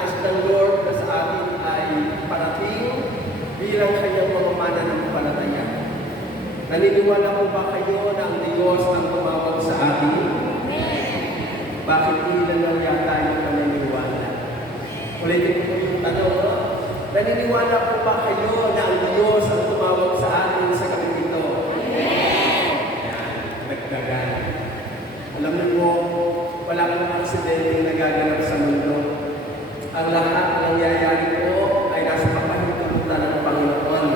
nais ng Lord na sa atin ay parating bilang kanyang mga mananampalataya. Naniniwala po ba kayo na ang Diyos ang tumawag sa atin? Bakit hindi lang yata yung paniniwala? Ulitin ko yung tanong, no? Naniniwala po ba kayo na ang Diyos ang tumawag sa atin sa gabi ito? Ayan, nagdagan. Alam niyo po, wala pong aksidente nagaganap sa mundo. Ang lahat ng nangyayari po ay nasa kapahintulutan ng Panginoon.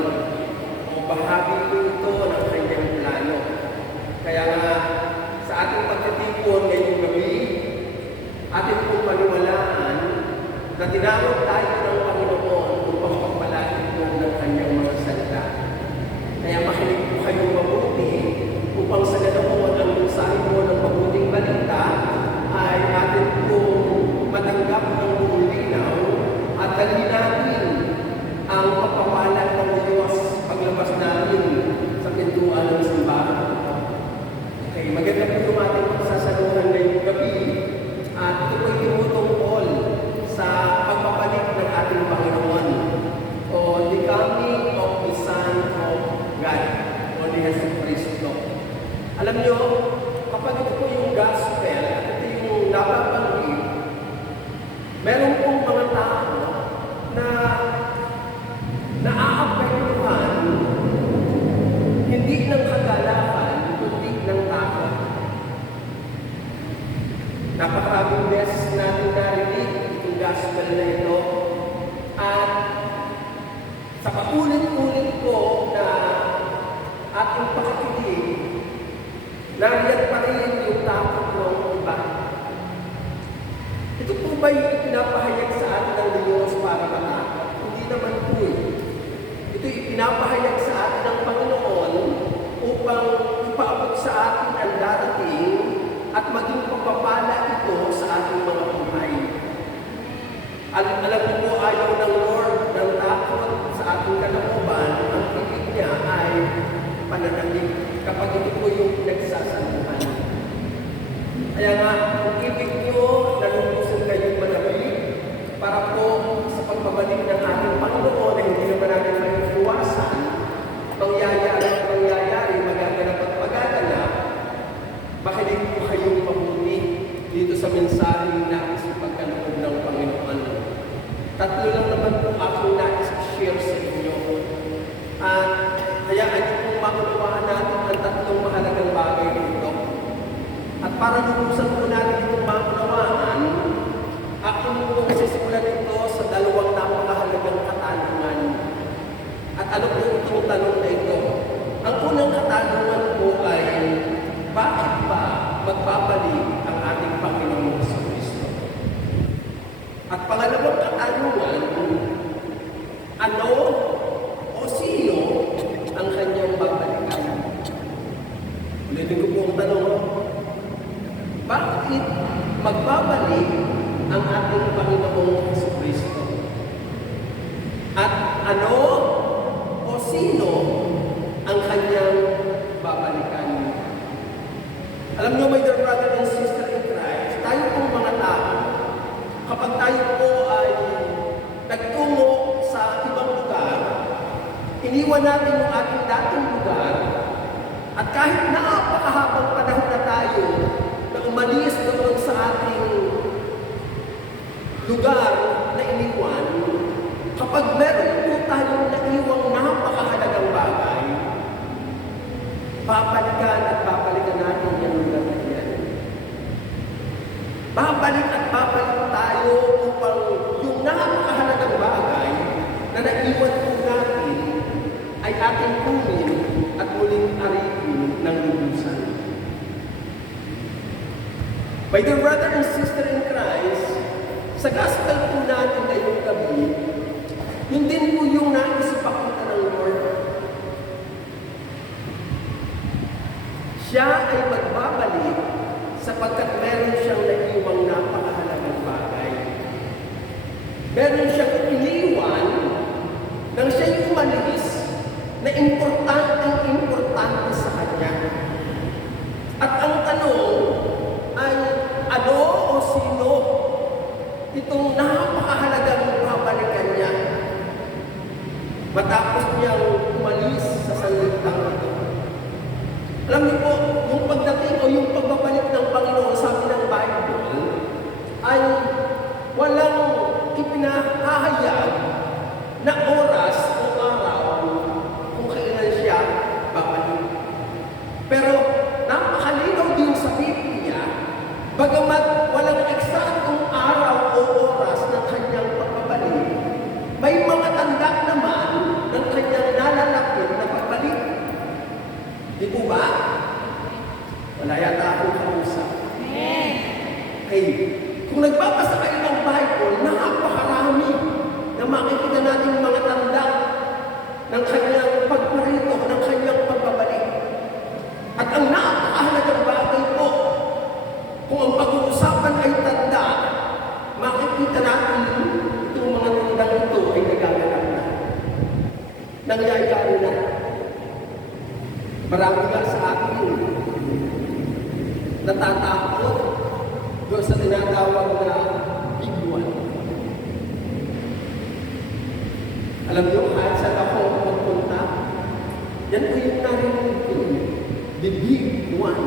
O bahagi po ito ng kanyang plano. Kaya nga, sa ating pagtitipon ngayong gabi, ating pong paniwalaan na tinawag tayo ng Panginoon upang pagpalain po ng kanyang mga salita. Kaya makinig po kayong mabuti upang sa ganoon ang mensahe mo ng mabuting balita ay atin po matanggap ng buong linaw at dalhin natin ang pagpapalat ng Diyos paglabas natin sa pintuan ng simbahan. Okay, maganda po yung ating pagsasaluhan ngayong gabi at ito po tinutungkol sa pagpapalit ng ating Panginoon o the coming of the Son of God o ni Jesus Cristo. Alam nyo, kapag ito po yung gospel at ito yung napapanggit, meron pong mga tao na naaapektuhan hindi ng kagalakan, kundi ng takot. Napakaraming beses natin narinig itong gospel na ito at sa paulit-ulit ko na ating pakikinig, nariyan pa rin yung takot ng iba. Ito po ba yung ipinapahayag sa atin ng Diyos para matakot? Hindi naman po eh. Ito ipinapahayag sa atin ng Panginoon upang ipaabot sa atin ang darating at maging pagpapala ito sa ating mga buhay. Alam niyo po, ayaw ng Lord ng takot sa ating kalooban, ang ibig niya ay pananamig kapag ito po yung pinagsasaluhan. Kaya nga, kung ibig niyo, nalubusan kayong manamig para po sa pagbabalik ng ating Panginoon na hindi naman natin maiiwasan, mangyayari, magaganap at magaganap, makinig po kayong mabuti dito sa mensaheng nais ipagkaloob ng Panginoon. Tatlo lang naman po akong nais i-share sa inyo. At hayaan niyo pong makunawaan natin ang tatlong mahalagang bagay dito. At para lubusan po natin itong makunawaan, ako pong sisimulan ito sa dalawang napakahalagang katanungan. At ano po itong tanong na ito? Ang unang katanungan po ay, bakit ba magbabalik ang ating Panginoon sa Kristo? At pangalawang katanungan, ano o sino ang kanyang babalikan? Ulitin ko po ang tanong, bakit magbabalik ang ating Panginoong Kristo? At ano o sino ang kanyang babalikan? Alam niyo, my dear brother and sister in Christ, tayo pong mga tao, kapag tayo po ay nagtungo sa ibang lugar, iniwan natin yung ating dating lugar, at kahit napakahabang panahon na tayo na umalis doon sa ating lugar na iniwan, kapag meron po tayong naiwang napakahalagang bagay, babalikan at babalikan natin yung lugar na yan. Babalik at babalik tayo upang yung napakahalagang bagay na naiwan po natin ay ating kunin at muling aritin ng lubusan. My dear brother and sister in Christ, sa gospel po natin ngayong gabi, yun din po yung nais ipakita ng Lord. Siya ay magbabalik sapagkat meron siyang naiwang napakahalagang bagay. Meron siyang iniwan nang siya'y umalis na importante sa kanya. At ang tanong ay, ano o sino ito itong napakahalagang babalikan niya matapos niyang umalis sa sanlibutan ito. Alam niyo po, yung pagdating o yung pagbabalik ng Panginoon, sabi ng Bible, ay walang ipinahahayag na oras o araw kung kailan siya babalik. Pero napakalinaw din sa Biblia, bagamat walang eksaktong araw o oras ng kanyang pagbabalik, may mga tanda naman ng kanyang nalalapit na pagbalik. Di po ba? Wala yata akong kausap. Okay. Kung nagbabasa kayo ng Bible, napakarami na makikita natin mga tanda ng kanyang pagparito, ng kanyang pagbabalik. At ang napakahalagang bagay po, kung ang pag-uusapan ay tanda, makikita natin itong mga tandang ito ay nagaganap na. Nangyayari na. Marami nga sa akin natatakot doon sa tinatawag na Big One. Alam niyo, kahit saan ako magpunta, yan po yung narinig ko. The Big One.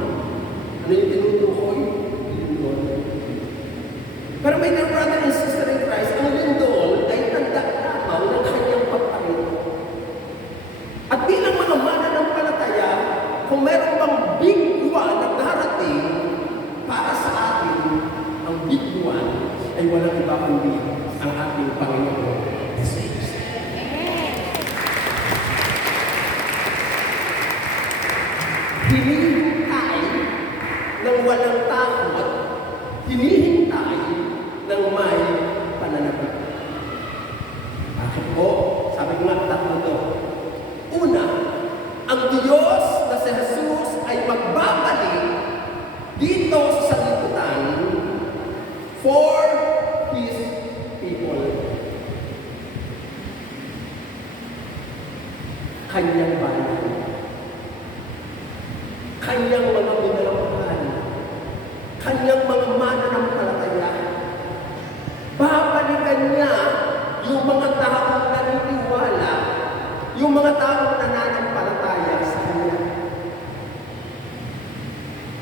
Ano yung tinutukoy? Lindol. Pero my dear brother and sister in Christ, ang lindol ay tanda lamang ng kanyang pagparito. At bilang mga mananampalataya, kung meron bang Big One na darating para sa atin, ang Big One ay walang iba kundi ang ating Panginoon. Hinihintay ng walang takot, hinihintay ng may pananabik. Bakit po? Sabi ko nga, tatlo to. Una, ang Diyos na si Jesus ay magbabalik dito sa sanlibutan for His people. Kanyang bayan. Kanyang mga minalampahan. Kanyang mga mananampalataya. Babalikan niya yung mga taong naniniwala, yung mga taong nananampalataya sa Kanya.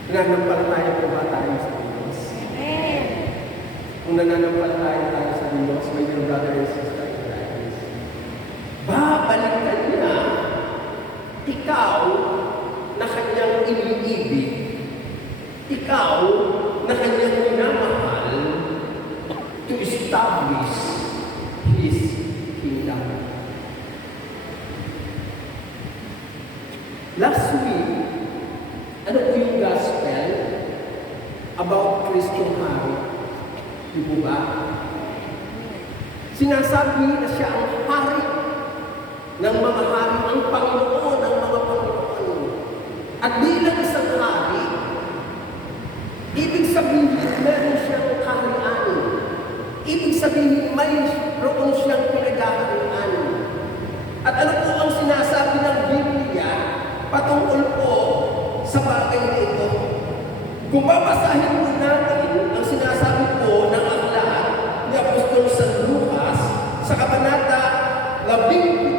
Nananampalataya po ba tayo sa Diyos? Kung nananampalataya tayo sa Diyos, my dear brother and sister, babalikan niya ikaw na Kanyang iniibig, ikaw na Kanyang minamahal to establish His kingdom. Last week, ano po yung gospel about Kristong Hari? Di po ba? Sinasabi na siya ang hari ng mga hari, ang Panginoon ng mga Panginoon. At bilang isang hari, ibig sabihin meron siyang kaharian. Ibig sabihin mayroon siyang pinag-aharian. At ano po ang sinasabi ng Biblia patungkol po sa bagay na ito? Kung babasahin po natin ang sinasabi po ng aklat ni Apostol San Lucas sa kabanata 17,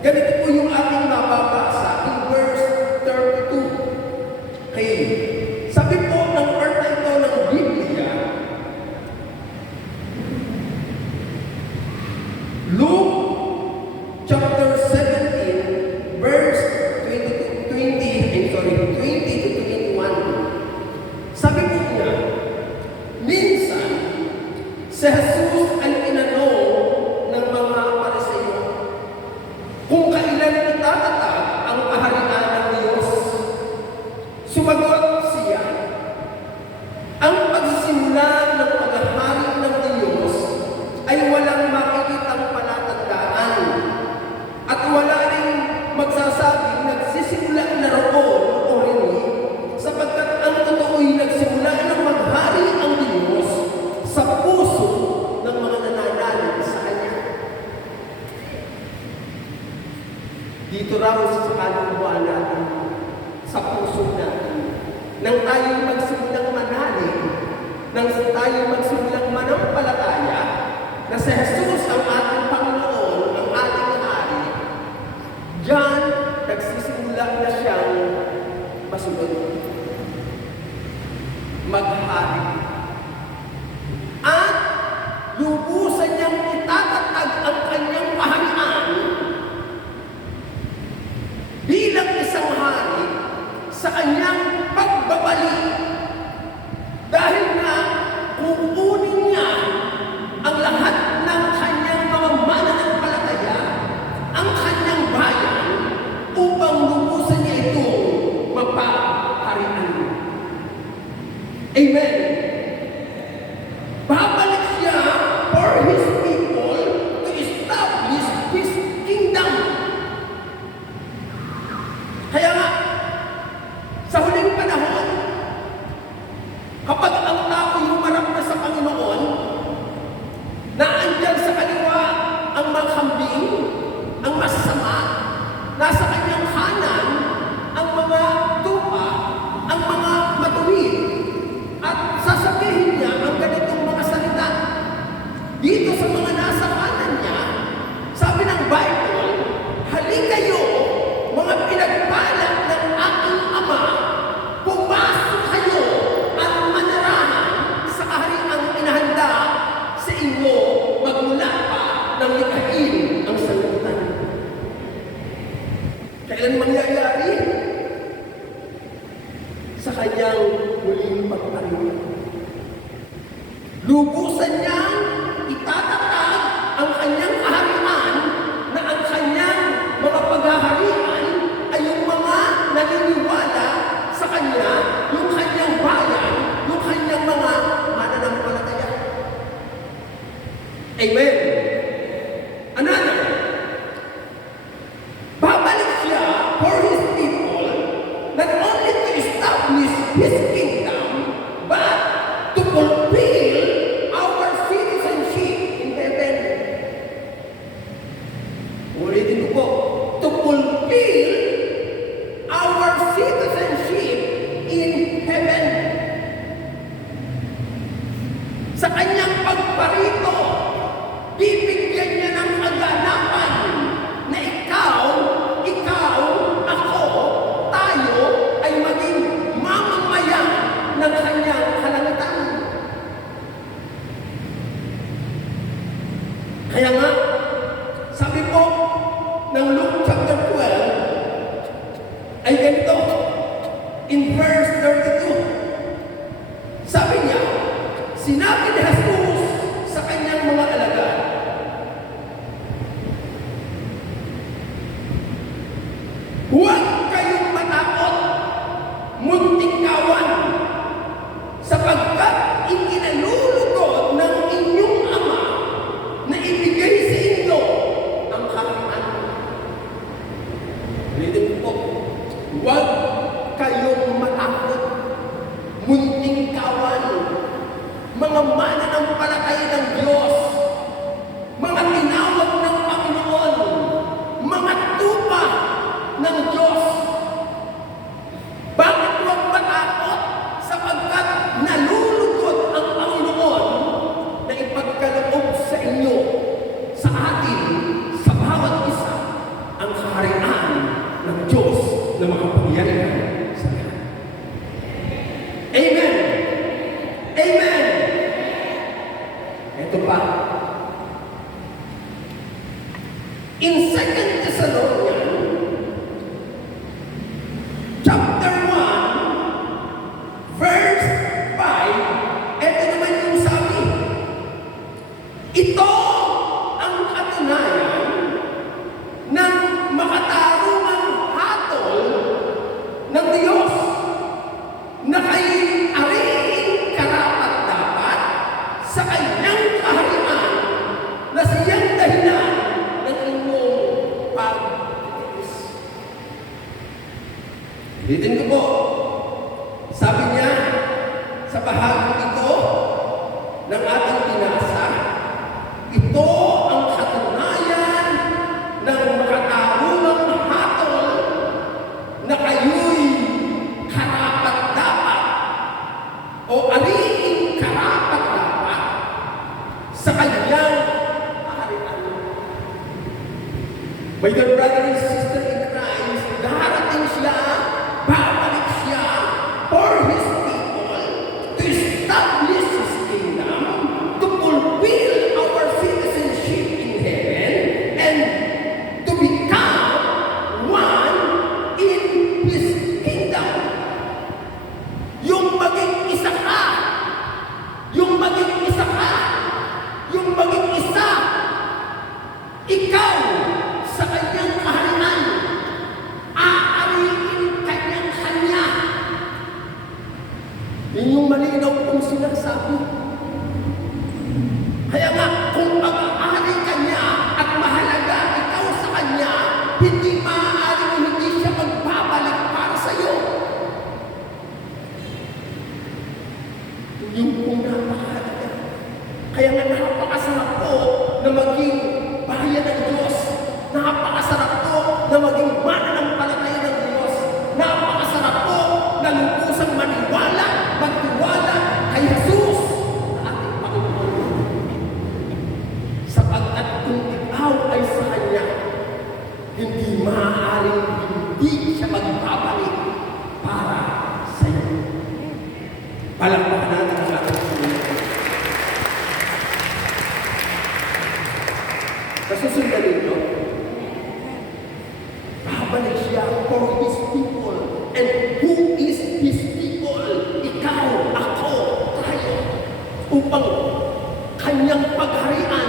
ganito po yung ating mababasa in verse 32. Okay. Sabi po ng part na ito ng Biblia, Luke chapter 17, verse 20 to 21. Sabi po niya, minsan, si Jesus ay tinanong ng mga Pariseo kung kailan itatatag ang kaharian ng Diyos. Sumagot siya, ang pagsisimula ng paghahari ng Diyos ay walang makikitang palatandaan at wala rin magsasabing nagsisimula na roon o rin, sapagkat ang totoo'y nagsimula ng maghari ang Diyos sa puso ng mga nananalig sa Kanya. Dito raw sa kaluluwa natin, sa puso natin, nang tayo magsimulang manalig, nang tayo magsimulang pananampalataya na si Jesus ang ating Panginoon, ang ating Hari, diyan nagsisimula na siyang masunod, maghari. At lubusan niyang itatatag ang kanyang kaharian bilang isang hari sa kanyang pagbabalik. Dahil nga, kukunin niya ang lahat ng kanyang mga mananampalataya, ang kanyang bayan, upang lubusan niya itong mapaharian. Amen. Babalik siya for His people to establish His kingdom. Kaya nga, sa huling panahon, kapag ang tao humarap na sa Panginoon, naandyan sa kaliwa ang makambing, ang masasama, nasa kanyang kanan ang mga tupa, ang mga matuwid, at sasabihin niya ang ganitong mga salita. Dito sa mga nasa kanan niya, sabi ng Bible, halika kayo, mga pinagpala ng aking Ama, pumasok kayo at manarahan sa kahariang inahanda sa inyo magmula pa ng likhain ang sanlibutan. Kailan mangyayari? Sa kanyang huling pagtayo. Lubusan niyang itatatag ang kanyang kaharian na ang kanyang mga paghaharian ay yung mga naniniwala sa kanya, yung kanyang bayan, yung kanyang mga mananampalataya. Amen. Another, babalik siya for His people, not only to establish His kingdom, but to fulfill our citizenship in heaven. Ulitin ko po, to fulfill our citizenship in heaven. Sa kanyang pagparito, bibigyan niya ng kaganapan na ikaw, ako, tayo ay maging mamamayan ng kanyang kalangitan. Kaya nga, sabi po ng Luke chapter 12, ay ganito, in verse 32, sabi niya, sinabi ni Jesus sa kanyang mga alagad, huwag kayong matakot, munting kawan, sapagkat ikinalulugod ng inyong Ama na ibigay sa inyo ang kaharian. Ulitin ko po, huwag kayong matakot, munting kawan, mga mananampalataya ng Diyos, mga tinawag ng Panginoon, mga tupa ng Diyos. Bakit huwag matakot? Sapagkat nalulugod ang Panginoon na ipagkaloob sa inyo, sa atin, sa bawat isa, ang kaharian ng Diyos na makapangyarihan sa lahat. Amen! Amen! Ito pa. In 2 Thessalonians, chapter 1, verse 5, ito naman yung sabi, ito ang katunayan ng makatarungang hatol ng Diyos na kay ariing karapat-dapat sa kanyang kaharian na siyang dahilan ng inyong pagtitiis. Ulitin ko po, sabi niya sa bahagi ito ng ating binasa, ito ang katunayan kanyang kaharian. My dear brother and sister in Christ, darating siya, babalik siya for His people to establish His kingdom, to fulfill our citizenship in heaven, and to become one in His kingdom. Yung maging isa ka, yung maging isa ka, yung maging isa, ikaw sa kanyang kaharian, aariin kanya-kanya. Yun yung malinaw kong sinasabi. Kaya nga, kung pag-aari ka niya at mahalaga ikaw sa kanya, hindi maaaring hindi siya magbabalik para sa iyo. Yung kung napakahalaga. Kaya nga napakasarap po na maging bayan ng Diyos. Napakasarap po na maging mananampalataya ng Diyos. Napakasarap po na lubusang magtiwala kay Jesus na ating Panginoon. Sapagkat kung ikaw ay sa Kanya, hindi maaaring hindi siya magbabalik para sa iyo. Palakpakan natin ang ating Panginoon. Nasusundan ninyo, babalik siya for His people. And who is His people? Ikaw, ako, tayo. Upang kanyang pagharian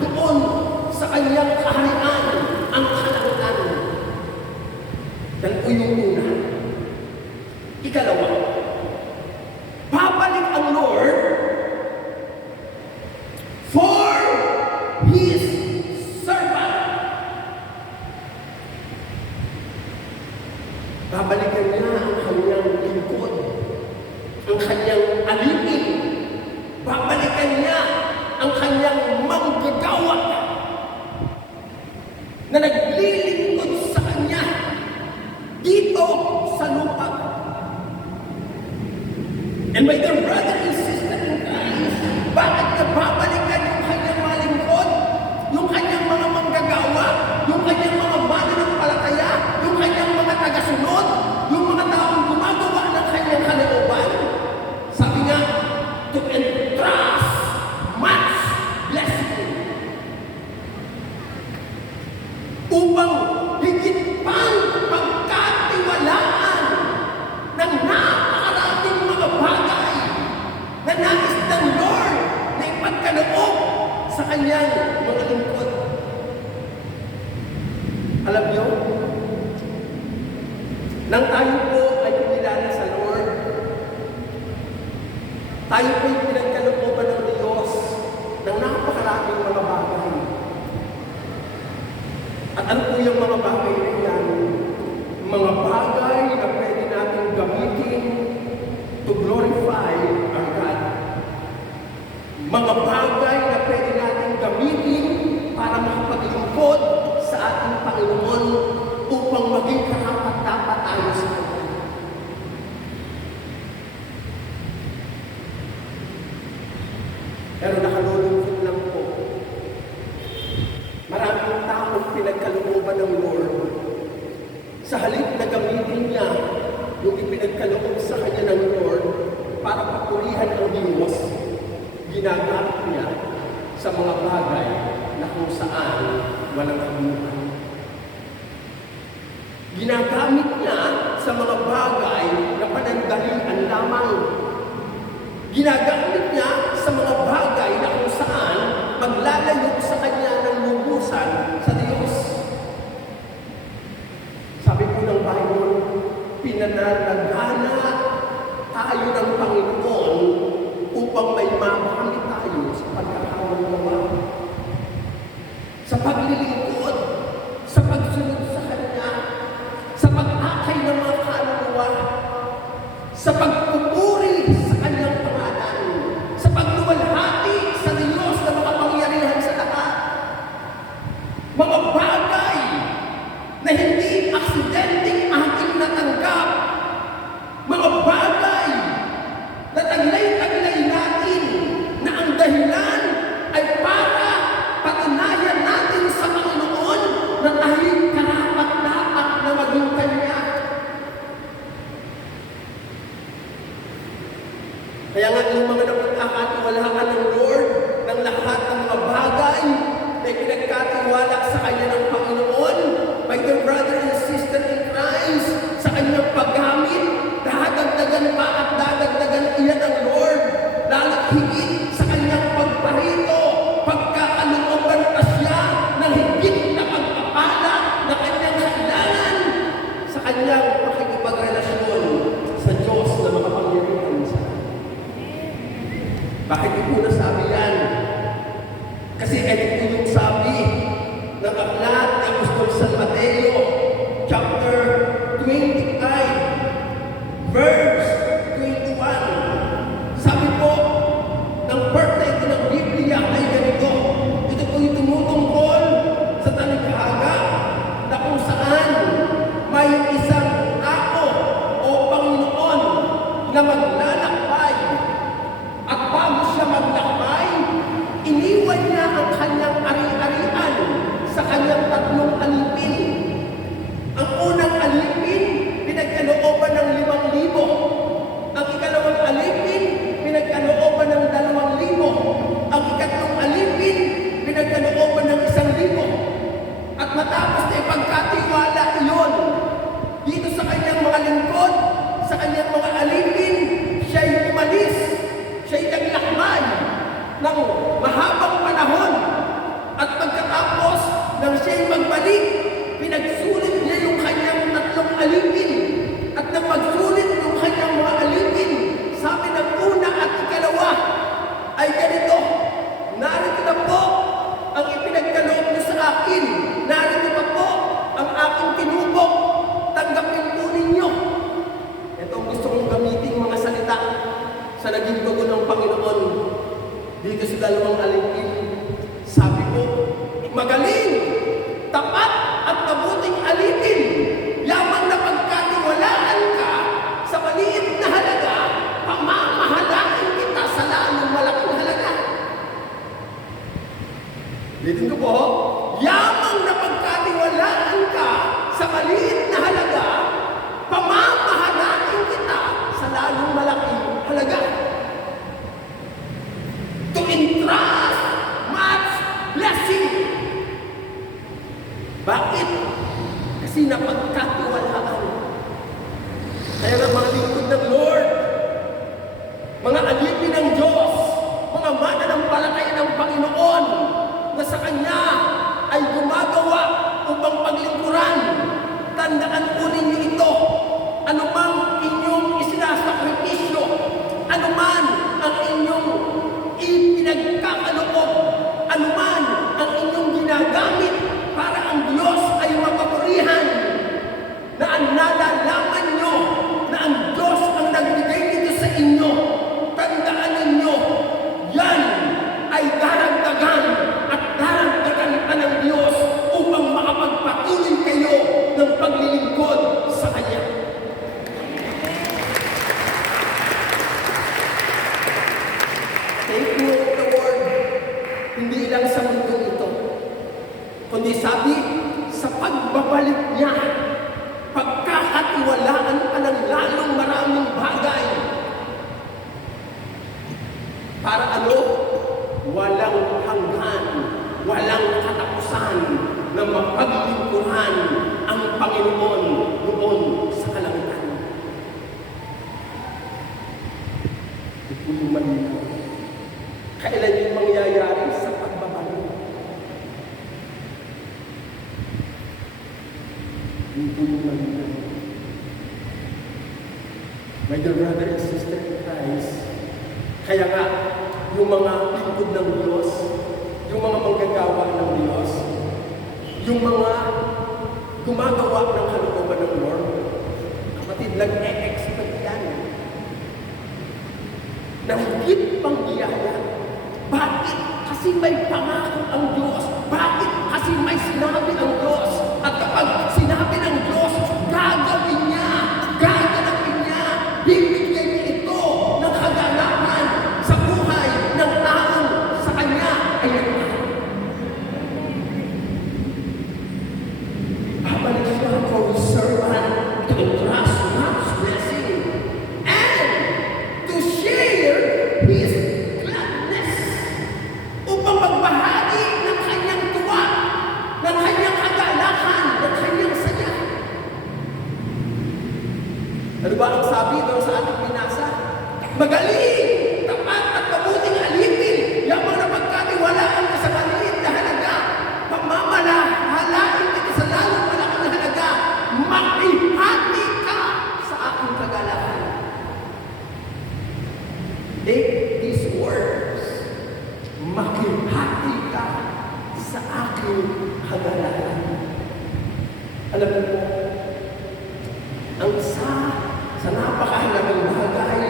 doon sa kanyang kaharian ang kalangitan. Yan po yung una. Ikalawa, babalik ang Lord for His servant. Babalikan niya ang kanyang lingkod, ang kanyang alipin. Babalikan niya ang kanyang manggagawa na naglilingkod sa kanya dito sa lupa. And my dear brother and sister in Christ, bakit niya babalikan yung kanyang mga lingkod, yung kanyang mga manggagawa, yung kanyang mga mananampalataya, yung kanyang mga tagasunod, yung mga taong gumagawa ng kanyang kalooban? Sabi nga, to entrust much blessing. Upang higit pang pagkatiwalaan ng napakaraming mga bagay na nais ng Lord na ipagkaloob sa kanyang mga lingkod. Alam niyo, nang tayo po ay kumilala sa Lord, tayo po ay pinagkalooban ng Diyos ng napakaraming mga bagay. At ano po yung mga bagay na yan? Mga bagay na pwede natin gamitin to glorify our God. Mga bagay na pwede natin gamitin para makapaglingkod sa ating Panginoon upang maging karapat-dapat tayo sa Kanya. Pero nakalulungkot lang po. Maraming taong pinagkalooban ng Lord. Sa halip na gamitin niya yung ipinagkaloob sa kanya ng Lord para papurihan ang Diyos, ginagamit niya sa mga bagay na kung saan walang kabuluhan. Ginagamit niya sa mga bagay na panandalian lamang. Ginagamit niya sa mga bagay na kung saan maglalayo sa kanya ng lubusan sa Diyos. Sabi po ng Bible, pinanalagana tayo ng Panginoon upang may makamit tayo sa pagkakaunlawa, sa paglilingkod, sa pagsunod sa Kanya, sa pag-akay ng mga kaluluwa, sa pagpupuri sa Kanyang pangalan, sa pagluwalhati sa Diyos na makapangyarihan sa lahat. Mga bagay na hindi aksidenteng ating natanggap, mga bagay na taglay-taglay natin na ang dahilan ay ito yung sabi ng aklat ni Apostol San Mateo, chapter 25, verse 21. Sabi po, ng part na ito ng Biblia ay ganito. Ito po yung tumutungkol sa talikhaga na kung saan may isang ako o Panginoon na maglalakbay. At bago siya maglakbay, iniwan niya ang kanyang ari-arian sa kanyang tatlong alipin. Ang unang alipin, pinagkalooban ng 5,000. Ang ikalawang alipin, pinagkalooban ng 2,000. Ang ikatlong alipin, pinagkalooban ng 1,000. At matapos na ipagkatiwala iyon dito sa kanyang mga lingkod, sa kanyang mga alipin, siya'y umalis, siya'y naglakbay ng mahabang panahon. At pagkatapos nang siya'y magbalik, pinagsulit niya yung kanyang tatlong alipin. At nang magsulit yung kanyang mga alipin, sabi ng una at ikalawa ay ganito, narito na po ang ipinagkaloob niyo sa akin. Narito pa po ang aking tinubok. Tanggapin po ninyo. Ito ang gusto kong gamitin mga salita sa naging dugo ng Panginoon dito sa dalawang alipin. Sabi po, magaling, tapat at mabuting alipin, lamang na pagkatiwalaan ka sa maliit na halaga, pamamahalain kita sa lalong malaking halaga. Litin ko po, yamang na pagkatiwalaan ka sa maliit na halaga, pamamahalain kita sa lalong malaking halaga. To entrust much blessing. Bakit? Kasi napagkatiwalaan. Kaya nga mga lingkod ng Lord, mga alipin ng Diyos, mga mananampalataya ng Panginoon, na sa Kanya ay gumagawa upang paglingkuran. Tandaan po ninyo ito, anumang inyong isinasakripisyo, anuman ang inyong ipinagkakaloob, anuman ang inyong ginagamit para ang Diyos ay mapapurihan, na ang nalalaman nyo na ang Diyos ang nagbigay nito sa inyo, tandaan ninyo, yan ay daragdagan at daragdagan pa ng Diyos upang makapagpatuloy kayo ng paglilingkod sa Kanya. Thank you, Lord. Hindi lang sa mundo ito, kundi sabi, sa pagbabalik niya, pagkakatiwalaan ka ng lalong maraming bagay. Para ano? Walang hanggan, walang katapusan na mapaglingkuran ang Panginoon doon sa kalangitan. Ito yung malinaw. Kailan yung mangyayari sa pagbabalik? Ito yung malinaw. My dear brother and sister in Christ, kaya nga, yung mga lingkod ng Diyos, yung mga manggagawa ng Diyos, yung mga gumagawa ng kalooban ng Lord, kapatid, nag-e-expect yan na higit pang biyaya. Bakit? Kasi may pangako ang Diyos. Bakit? Kasi may sinabi ang Diyos. At kapag sinabi ng Diyos, gagawin niya, gaganapin niya, bibigyan niya ito ng kaganapan sa buhay ng taong sa Kanya ay nagmahal. Babalik siya for His servant to entrust much blessing. ating kagalakan. Alam mo po, ang sa napakahalagang bagay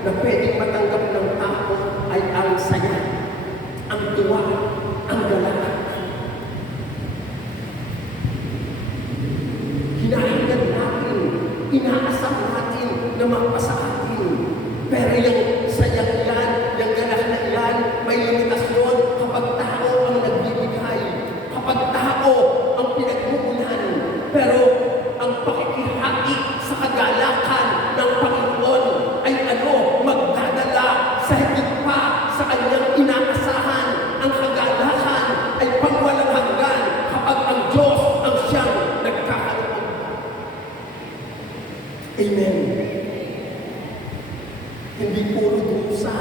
na pwedeng matanggap ng tao ay ang saya, ang tuwa, ang galak. Hinahangad natin, inaasam natin na mapasa atin. Pero yung sayang yan, yung galak na yan, may limitasyon kapag tao ang nagbibigay, kapag tao ang pinagmumulan. Pero ang pakikihati sa kagalakan ng Panginoon ay magdadala sa higit pa sa kanyang inaasahan. Ang kagalakan ay pangwalang hanggan kapag ang Diyos ang siyang nagkakaroon. Amen. Hindi puro dusa,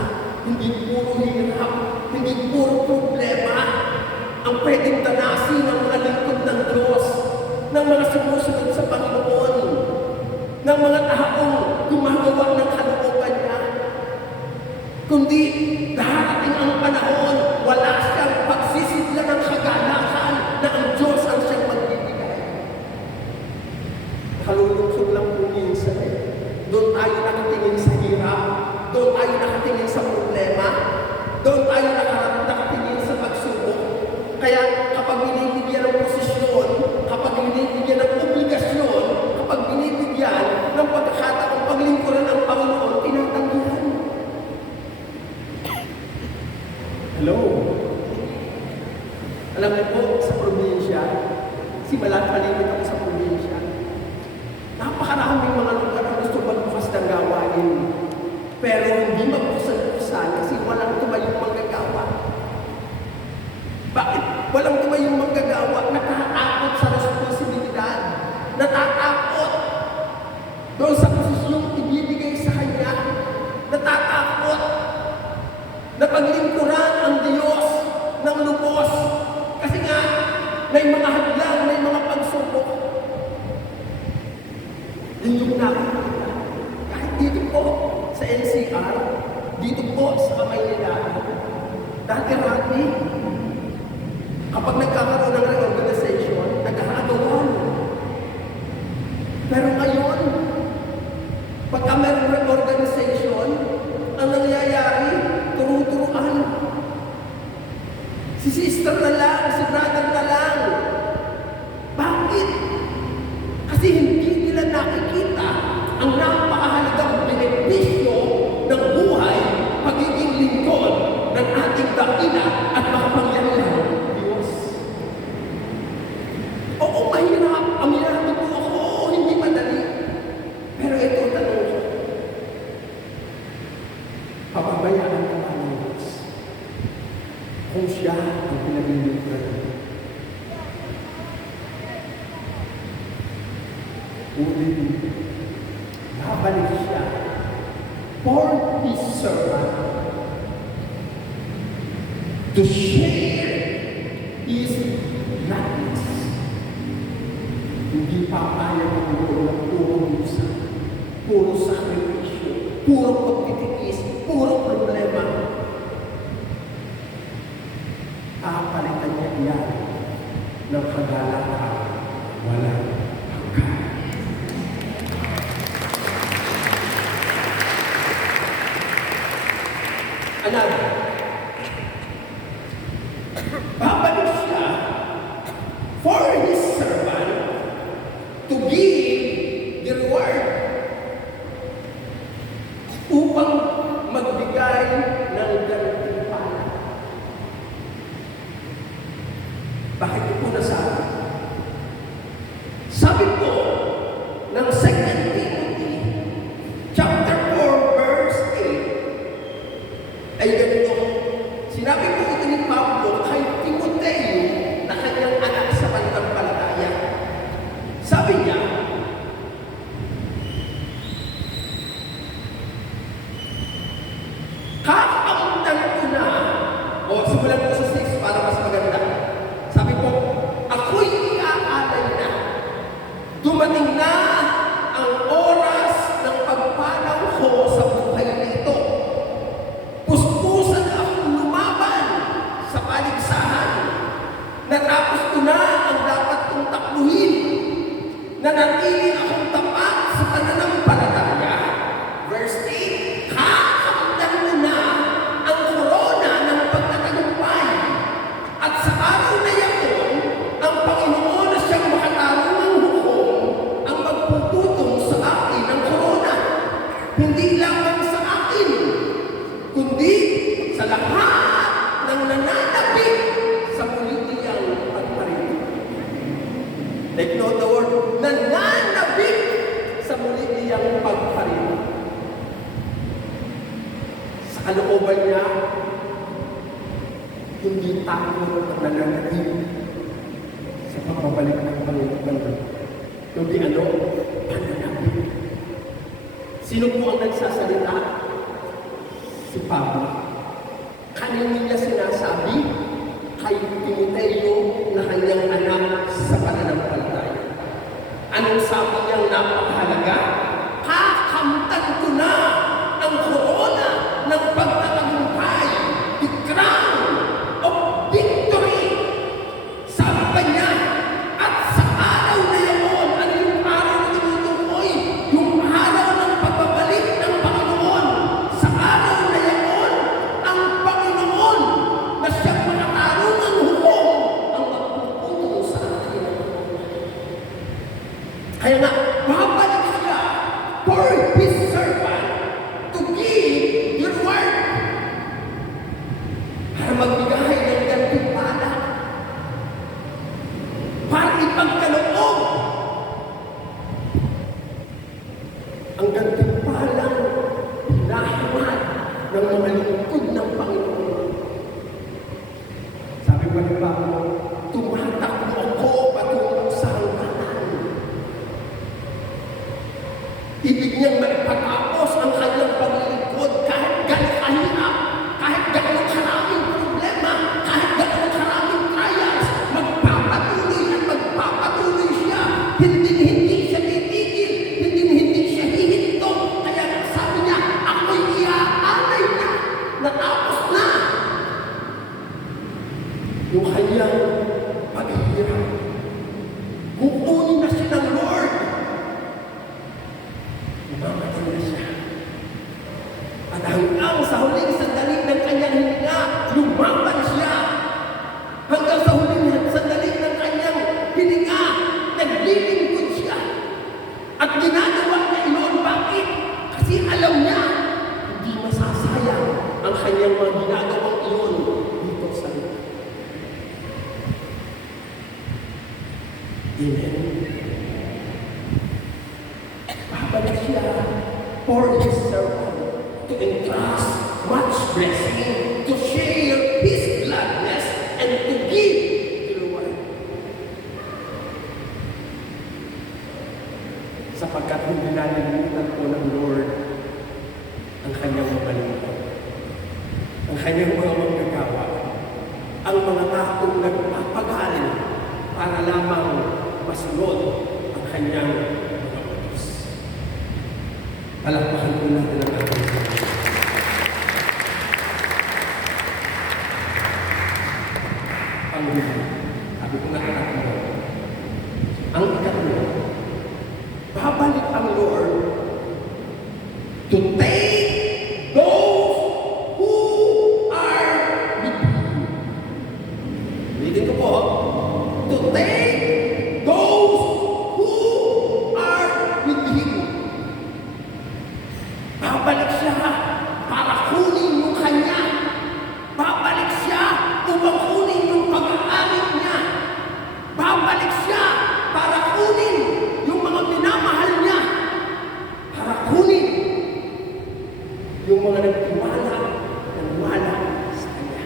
hindi puro hirap, hindi puro problema ang pwedeng danasin ng mga lingkod ng Diyos, ng mga sumusunod sa Panginoon, ng mga taong gumagawa ng kalooban niya. Kundi darating ang panahon, wala siyang pagsisidla ng kagalakan na ang Diyos ang siyang magbibigay. Kalulungsod lang po minsan eh. Doon tayo nakatingin sa hirap, doon tayo nakatingin sa problema, doon tayo nakatingin sa pagsubok. Kaya kapag binibigyan ng posisyon, kapag binibigyan ng obligasyon, kapag binibigyan ng pagkakataong paglingkuran ng Panginoon, tinatanggihan. Hello? Alam mo po, sa probinsya, simulat palimit ako sa probinsya, napakaraming mga lugar na gusto magbukas ng gawain. Pero hindi magbukas-bukasan kasi walang tumayong manggagawa. Bakit walang tumayong manggagawa? Natatakot sa responsibilidad. Natatakot doon sa posisyong ibibigay sa kanya. Natatakot na paglingkuran ang Diyos ng lubos. Kasi nga, may mga hadlang, may mga pagsubok. Yun yung nakikita. Kahit dito po sa NCR, dito po sa Maynila, dati-rati, kapag nagkakaroon ng reorganization, naghahagawan. Pero ngayon, pagka mayroong reorganization, ang nangyayari, turu-turuan. Si sister na lang, si brother na lang. Bakit? Kasi hindi nila nakikita ang napakahalagang benepisyo ng buhay, pagiging lingkod ng ating dakila at makapangyarihan Diyos. Oo, mahirap. Aminado po ako. Hindi madali. Pero ito tanong ko. Papabayaan ka ba ng Diyos kung siya ang pinaglilingkuran mo? Ulit, babalik siya for His servant to share His gladness. Hindi papayag ang Panginoon ng puro musa, puro sakripisyo, puro pagtitiis, puro problema. Papalitan niya iyan ng kagalakan, walang hanggan. Alam, babalik siya for His servant to give the reward upang magbigay ng gantimpala. Bakit ko nasabi? Sabi po ng 2 Timothy chapter 4 verse 8 ay ganito. Sinabi po ito ni Pablo kay Timoteo na kanyang anak sa pananampalataya. Sabi niya, kakauntan ko na, simulan ko sa 6 para mas maganda. Sabi po, ako'y iaalay na nanatili akong tapat sa pananampalataya. Verse 8, kakamtan mo na ang korona ng pagtatagumpay. At sa araw na yaon, ang Panginoon na siyang makatarungang hukom ang magpuputong sa akin ng korona. Hindi lamang sa akin, kundi sa lahat ng nananabik sa muli niyang pagparito. Take note the word, nananabik sa muli niyang pagparito. Sa kalooban niya, hindi takot at nananabik sa pagbabalik ng Panginoon. Kundi ano? Pananabik. Sino po ang nagsasalita? Si Pablo. Kanina niya sinasabi kay Timoteo na kanyang anak sa pananampalataya. Anong sabi niyang napakahalaga? Kakamtan ko na ang korona ng pagtatagumpay, the crown of victory. Sabi pa niya, at sa araw na yaon, ano yung araw na tinutukoy? Yung araw ng pagbabalik ng Panginoon. Sa araw na yaon, ang Panginoon na siyang makatarungang hukom ang magpuputong sa akin. Kaya nga, babalik siya for His servant to give your word. Para magbigay ng gantimpala. Para ipagkaloob ang gantimpalang lahat ng mga lingkod ng Panginoon. Sabi pa ni Pablo, tumatakbo ako patungo sa hangganan. Ibig niyang maipatapos ang kanyang paglilingkod kahit gano'ng kahirap, kahit gano'ng karaming problema, kahit gano'ng karaming trials, magpapatuloy at magpapatuloy siya. Hindi siya titigil, hindi siya hihinto. Kaya sabi niya, ako'y iaalay na, natapos na yung kanyang paghihirap. Kukunin na siya ng Lord. Umamatay na siya. At hanggang sa huling sandali ng kanyang hininga, lumaban siya. Hanggang sa huling sandali ng kanyang hininga, naglilingkod siya. At ginagawa niya iyon. Bakit? Kasi alam niya, hindi masasayang ang kanyang mga ginagawang iyon dito sa lupa. Amen. Babalik siya for His servant to entrust much blessing, to share His gladness, and to give to the world. Sapagkat hindi nalilimutan po ng Lord ang kanyang mga lingkod, ang kanyang mga manggagawa, ang mga taong nagpapagaling para lamang masunod ang kanyang mga utos. Palakpakan po natin ang ating Diyos. Panginoon, sabi ko na ikatlo. Ang ikatlo, babalik ang Lord to take those who are with Him. Ulitin ko po, to take those who are with Him. Babalik siya para kunin yung kanya. Babalik siya upang kunin yung pag-aalit niya. Babalik siya para kunin yung mga minamahal niya. Para kunin yung mga nagtiwala sa kanya.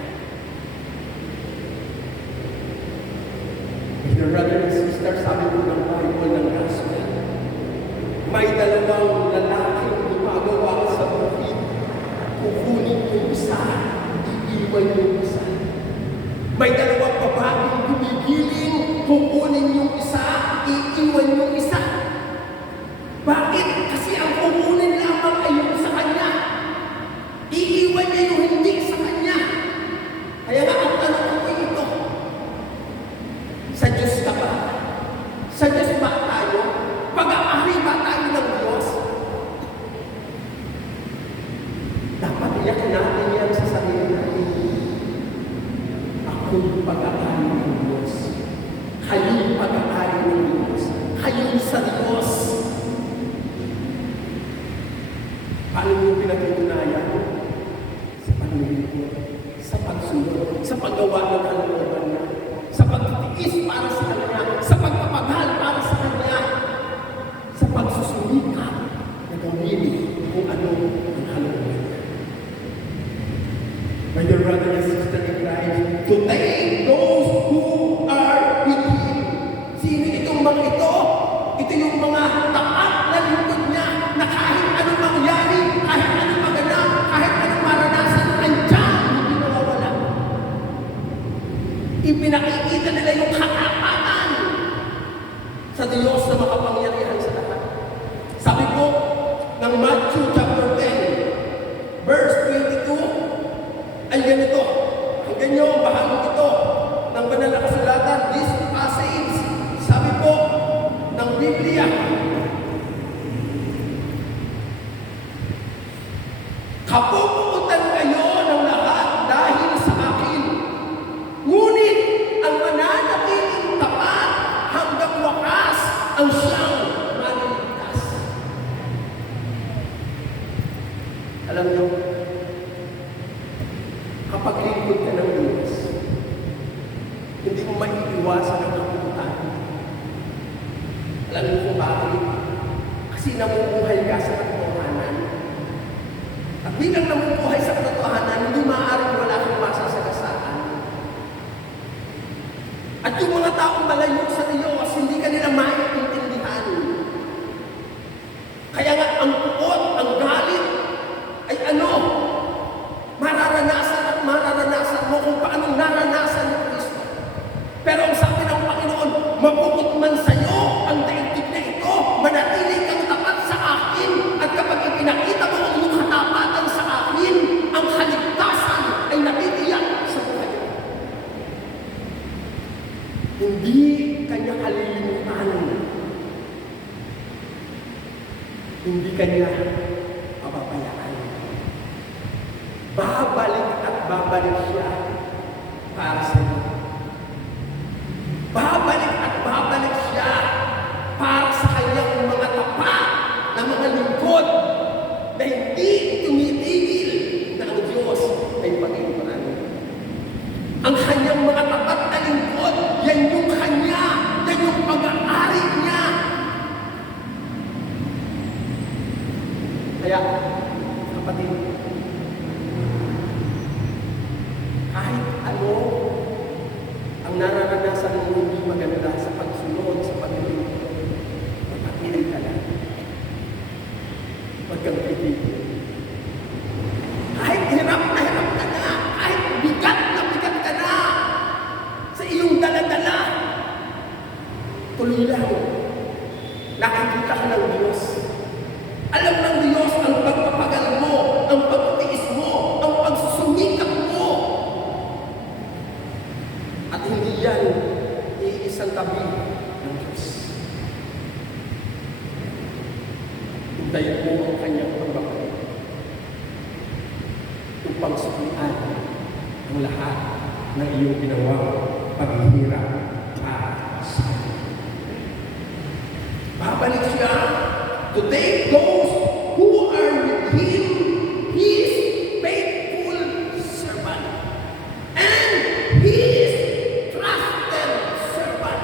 Dear brother and sister, sabi ko ng Bible ng Gospel, may dalawang lalaking gumagawa sa bukid. Kukunin yung isa, iiwan yung isa. May dalawang babaeng gumigiling, kukunin yung isa, iiwan yung isa. Bakit? Kasi ang kukunin lamang ay yung sa kanya. Iiwan niya yung hindi sa kanya. Kaya nga ang tanong ko ay ito, sa Diyos ka ba? Sa Diyos ba tayo? Pag-aari ba tayo ng Diyos? Dapat iyakin natin yan sa sarili natin. Ako'y pag-aari ng Diyos. Kayo'y pag-aari ng Diyos. Kayo'y sa Diyos. Paano mo pinatutunayan? Sa paglilingkod, sa pagsunod, sa paggawa ng kalooban niya, sa pagtitiis para sa Kanya, sa pagpapagahal para sa Kanya, sa pagsusumika na gawin kung ano ang kalooban niya. My dear brother and sister in Christ, today, those who are with Him, sino itong mga ito? Ito yung mga tapat na lingkod niya na kahit anong mangyari, kahit anong maganap, kahit anong maranasan, andyan, hindi nawawala. Ipinakikita nila yung katapatan sa Diyos na makapangyarihan sa lahat. Sabi po ng Matthew chapter 10, verse 22, ay ganito, ang ganyo, bahagong ito ng banal na kasulatan, this passage, sabi po ng Biblia, kapupuutan kayo ng lahat dahil sa akin, ngunit ang mananatiling tapat hanggang wakas ang siyang maniligtas. Alam niyo, kapag lingkod ka ng Diyos, hindi mo maiiwasan ang kapuputan. Alam niyo kung bakit? Kasi namumuhay ka sa katotohanan. At bilang namumuhay sa katotohanan, hindi maaaring wala kang masasagasaan. At yung mga taong malayo sa Diyos, hindi ka nila maiintindihan. Kaya nga, ang puot, ang galit, ay ano? Mararanasan at mararanasan mo kung paano naranasan ni Kristo. Pero ang sabi ng Panginoon, mapuput man sa'yo ang daigdig na ito, manatili kang tapat sa akin, at kapag ipinakita mo ang iyong katapatan sa akin, ang kaligtasan ay natitiyak sa buhay mo. Hindi kanya kalilimutan. Hindi kanya pababayaan. Babalik at babalik siya para sa iyo. Babalik at babalik siya para sa kanyang mga tapat na mga lingkod na hindi tumitigil na ang Diyos ay Panginoon. Ang kanyang mga tapat na lingkod, yan yung kanya, yan yung pag-aari niya. Kaya, kapatid, kahit ano ang nararanasan mo hindi maganda sa pagsunod, sa paglilingkod, magpatuloy ka lang. Huwag kang titigil. Kahit hirap na ka na, kahit bigat ka na sa iyong dala-dala, tuloy lang. Nakikita ka ng Diyos. Alam ng Diyos ang pagpapagal mo, ang pagtiis mo, ang pagsusumikap mo. At hindi yan iisang tabi ng Diyos. Hintayin mo ang kanyang pagbabalik upang sukuan ang lahat ng iyong ginawang paghihirap at pasal. Babalik siya to take those who are with Him, His faithful servant, and His trusted servant.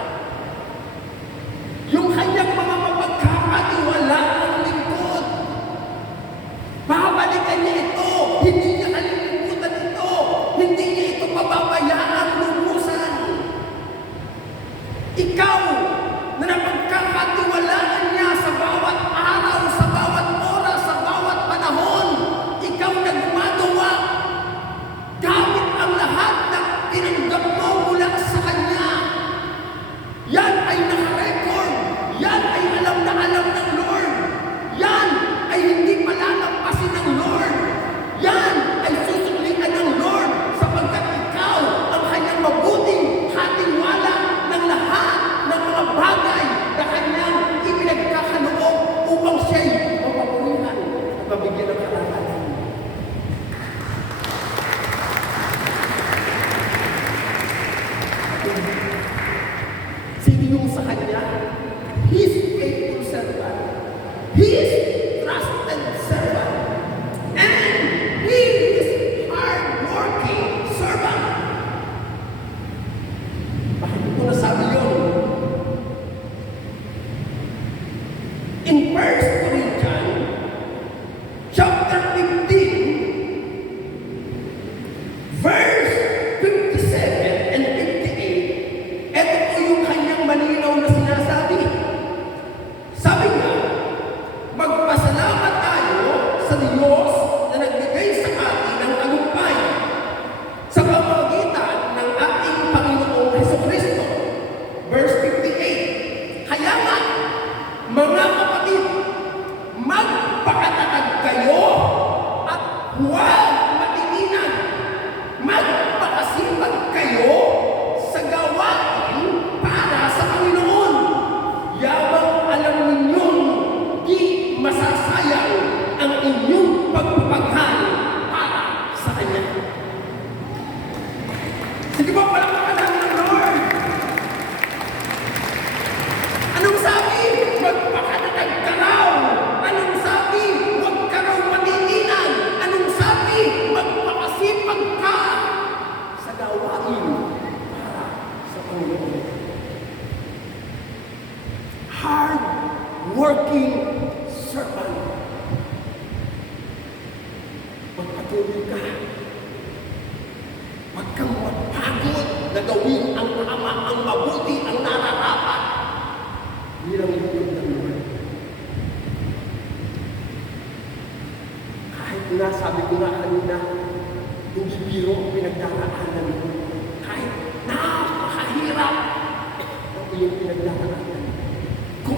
Yung kanyang mga mapagkakatiwalaang lingkod, babalikan niya ito, hindi niya kalilimutan ito, hindi niya ito pababayaan lumusan. Ikaw na napagkakatiwalaan niya sa bawat araw, sa bawat oras, sa bawat panahon, ikaw na gumagawa gamit ang lahat ng tinanggap mo mula sa Kanya. Yan ay nakarecord. Yan ay alam na alam ng Lord. Yan ay hindi palalampasin ng Lord. Yan ay susuklian ng Lord sapagkat ikaw ang Kanyang mabuting katiwala ng lahat ng mga yung sa Kanya, His faithful servant, His trusted servant, and His hard-working servant. Bakit ko nasabi yun? In 1 Corinthians, chapter 15, verse 57 and 58, ito po yung kanyang malinaw na sinasabi. Sabi niya, magpasalamat tayo sa Diyos na nagbigay sa atin ng tagumpay sa pamamagitan ng ating Panginoong Hesukristo. Verse 58, kaya nga, mga kapatid, magpakatatag kayo at huwag matitinan. Magpakasipag kayo sa gawain para sa Panginoon. Yabang alam ninyong di masasayang ang inyong pagpapaghal para sa Kanya. Sige ba, palakpakan natin ng Lord? Anong sabi? Magpakatatag ka raw. Anong sabi? Huwag ka raw matitinan. Anong sabi? Magpakasipag ka sa gawain para sa Panginoon. Hard-working servant. Magpatuloy ka. Huwag kang magpagod na gawin ang tama, ang mabuti, ang nararapat. Bilang lingkod ng Lord. Kahit na, sabi ko nga kanina, hindi biro ang pinagdaraanan mo. Kahit napakahirap ang iyong pinagdaraanan. Kung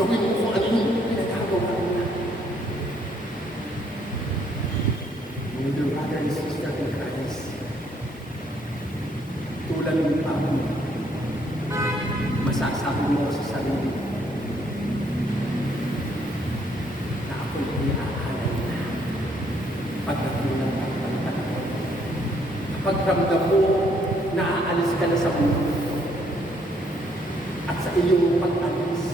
gawin mo kung ano yung pinagagawa mo. Mga brother and sister in Christ, tulad ng Pablo, masasabi mo sa sarili na ako'y inaalay na pagdating ng pagpantanong. Kapag ramdam mo na aalis ka na sa mundo at sa iyong pag-alis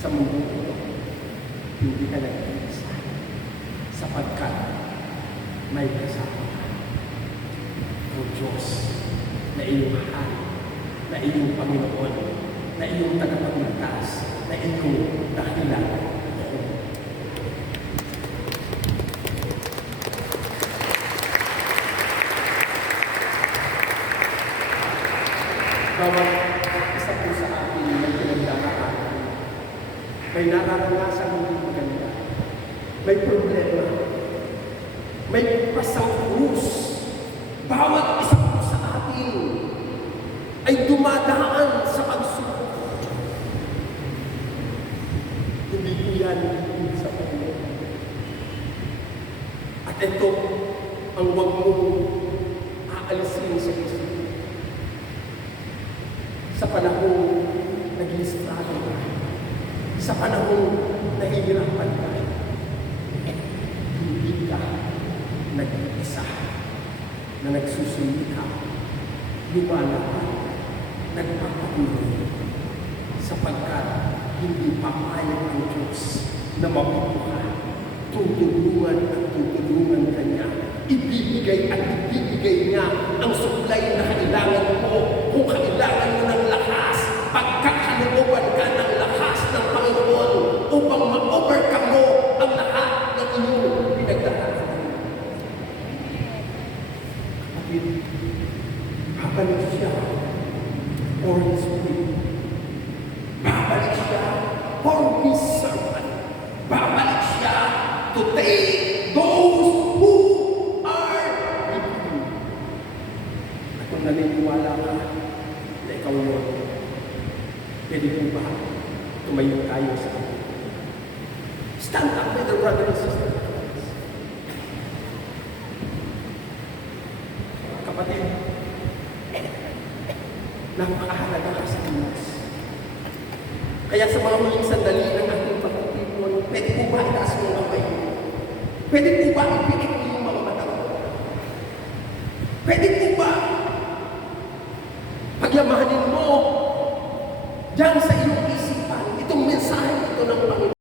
sa mundo ito, hindi ka nag-iisa sapagkat may kasama ka o Diyos na iyong mahal, na iyong Panginoon, na iyong tagapagligtas, na iyong dahilan. Bawat isa po sa atin may pinagdaraanan. May nararanasan ng maganda. May problema. May pasang krus. Bawat isa po sa atin ay dumadaan sa pagsubok. Hindi po yan sa Panginoon. At ito ang wag mong aalisin sa isip. Sa panahong nag-istrado ka, sa panahong nahihirapan ka, hindi ka nag-iisa na nagsusumikap, lumalaban, nagpapatuloy, sapagkat hindi papayag ang Diyos na mabuto ka, tutulungan at tutulungan ka niya. Ibibigay at ibibigay niya ang supply na kailangan mo. Kung kailangan mo ng lakas, pagkakalooban ka ng lakas ng Panginoon upang ma-overcome mo ang lahat ng iyong pinagdadaanan. Kapatid, babalik siya for His will. Babalik siya for His servant. Babalik siya to take those who are with Him. At kung naniniwala ka na ikaw yun, pwede kong ba tumayo tayo sa akin? Stand up with the brother and sister. Kapatid, napakahalaga ka sa Diyos. Kaya sa mga muling sandali ng ating pagtitipon, pwede po ba itaas mo ang kamay? Pwede po ba ipikit mo yung mga mata mo? Pwede po ba pagyamanin mo. Diyan sa iyong